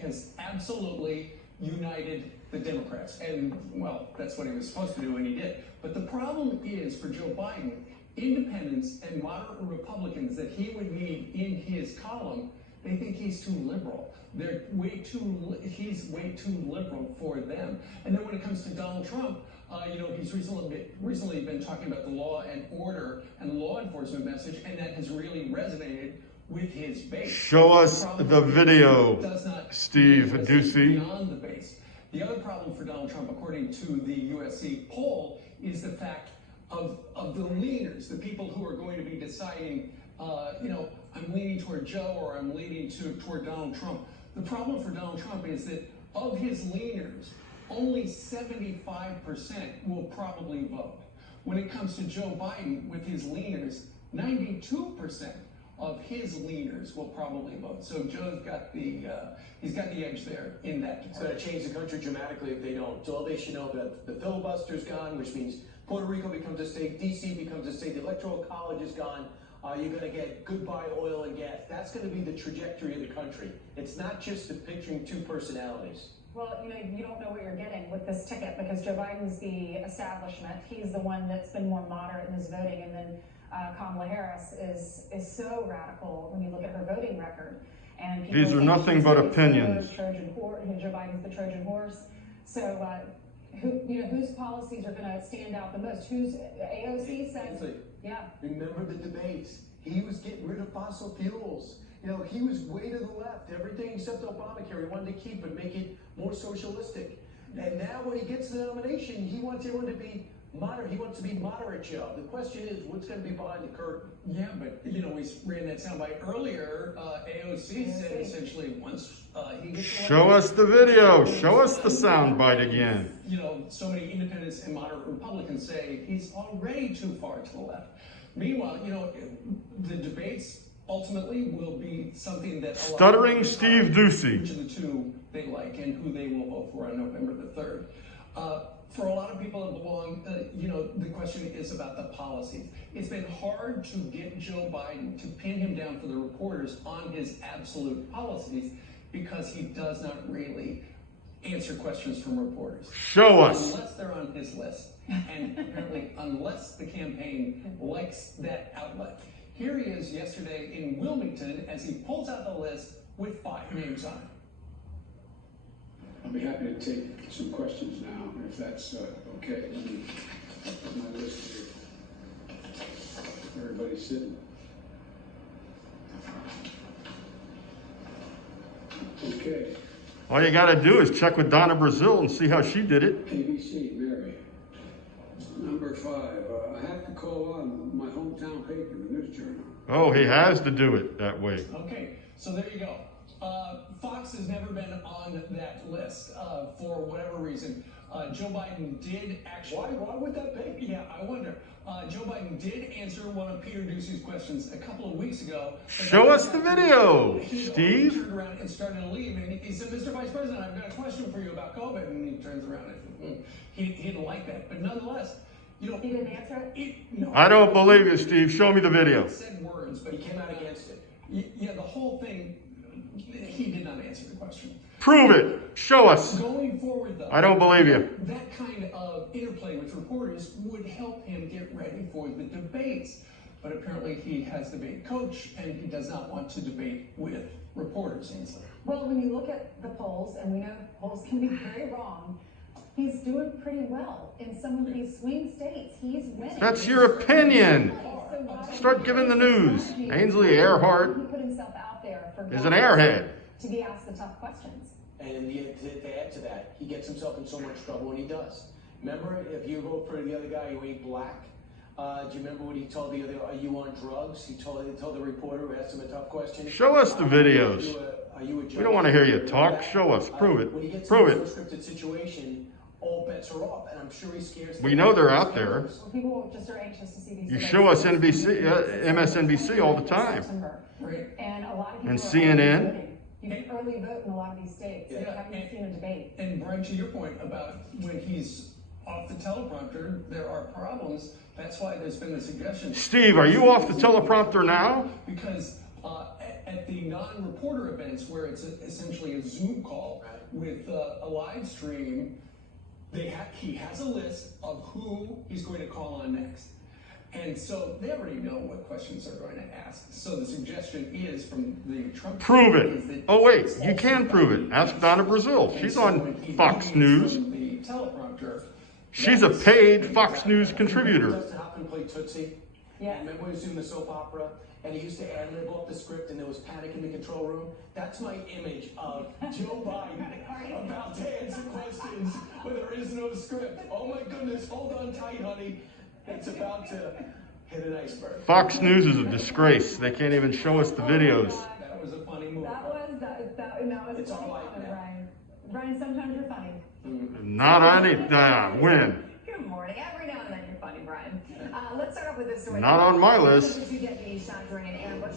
has absolutely united the Democrats. And, well, that's what he was supposed to do, and he did. But the problem is, for Joe Biden, independents and moderate Republicans that he would need in his column, they think he's too liberal. He's way too liberal for them. And then when it comes to Donald Trump, he's recently been talking about the law and order and law enforcement message, and that has really resonated with his base. Show us the video, Steve Doocy. Beyond the base. The other problem for Donald Trump, according to the USC poll, is the fact of the leaners, the people who are going to be deciding, I'm leaning toward Joe or I'm leaning toward Donald Trump. The problem for Donald Trump is that of his leaners, only 75% will probably vote. When it comes to Joe Biden, with his leaners, 92% of his leaners will probably vote. So Joe's got the edge there in that. It's going to change the country dramatically if they don't. So all they should know about the filibuster's gone, which means Puerto Rico becomes a state, D.C. becomes a state, the Electoral College is gone. You're going to get goodbye oil and gas. That's going to be the trajectory of the country. It's not just depicting two personalities. Well, you don't know what you're getting with this ticket because Joe Biden's the establishment. He's the one that's been more moderate in his voting, and then Kamala Harris is so radical when you look at her voting record. And these are nothing but opinions. Trojan horse, Joe Biden's the Trojan horse. So, whose policies are going to stand out the most? Whose AOC says? Yeah. Remember the debates. He was getting rid of fossil fuels. He was way to the left. Everything except Obamacare. He wanted to keep it, make it more socialistic. And now when he gets the nomination, he wants everyone to be moderate. He wants to be moderate, Joe. The question is, what's going to be behind the curtain? Yeah, but, we ran that soundbite earlier. AOC said essentially once he gets elected. Show us the video. Show us the soundbite again. So many independents and moderate Republicans say he's already too far to the left. Meanwhile, the debates ultimately will be something that Stuttering Steve Doocy, which of the two they like and who they will vote for on November the 3rd. For a lot of people that belong, the question is about the policies. It's been hard to get Joe Biden to pin him down for the reporters on his absolute policies because he does not really answer questions from reporters. Show us. Unless they're on his list. And apparently, unless the campaign likes that outlet. Here he is yesterday in Wilmington as he pulls out the list with 5 names on it. I'll be happy to take some questions now, if that's okay. Let me put my list here. Everybody's sitting. Okay. All you got to do is check with Donna Brazile and see how she did it. ABC, Mary. Number 5. I have to call on my hometown paper, the News Journal. Oh, he has to do it that way. Okay, so there you go. Fox has never been on that list for whatever reason. Joe Biden did actually... Why would that be? Yeah, I wonder. Joe Biden did answer one of Peter Doocy's questions a couple of weeks ago. Show us the video, Steve. He turned around and started to leave, and he said, Mr. Vice President, I've got a question for you about COVID. And he turns around and he didn't like that. But nonetheless, he didn't answer it? No. I don't believe you, Steve. Show me the video. He said words, but he came out against it. Yeah, the whole thing, he did not answer the question. Prove it. Show us. Going forward, though, I don't believe you. That kind of interplay with reporters would help him get ready for the debates. But apparently he has debate coach, and he does not want to debate with reporters, Ainsley. Well, when you look at the polls, and we know polls can be very wrong, he's doing pretty well in some of these swing states. He's winning. That's your opinion. Start giving the news. Ainsley Earhart He put himself out there for is an airhead. to be asked the tough questions. And to add to that, he gets himself in so much trouble when he does. Remember, if you vote for the other guy who ain't black, do you remember what he told the other, are you on drugs? He told the reporter who asked him a tough question. Show us the videos. Are you a judge? We don't want to hear you talk. Show us. Prove it. When he gets Prove in a it. scripted situation, all bets are off, and I'm sure he's scared. We know they're out there. Well, people just are anxious to see these. You show us MSNBC all the time. And a lot of people And are CNN. voting. You can early vote in a lot of these states. Yeah. You haven't seen a debate. And Brian, to your point about when he's off the teleprompter, there are problems. That's why there's been the suggestion. Steve, are you off the teleprompter now? Because at the non-reporter events where it's essentially a Zoom call with a live stream, he has a list of who he's going to call on next. And so they already know what questions they're going to ask. So the suggestion is from the Trump... Prove it. Oh, wait, you can prove it. Ask Donna Brazile. She's on Fox News. The teleprompter. She's a paid Fox News contributor. Justin Hoffman played Tootsie. Yeah. Remember when he was doing the soap opera and he used to ad-lib off the script and there was panic in the control room? That's my image of Joe Biden about to answer questions when there is no script. Oh my goodness, hold on tight, honey. It's about to hit an iceberg. Fox News is a disgrace. They can't even show us the videos. That was a funny move. That was It's funny all like comment, that. Brian. Brian, sometimes you're funny. Not on it. When? Good morning. Every now and then you're funny, Brian. Let's start off with this story. Not on my list. Two deputies shot during an ambush.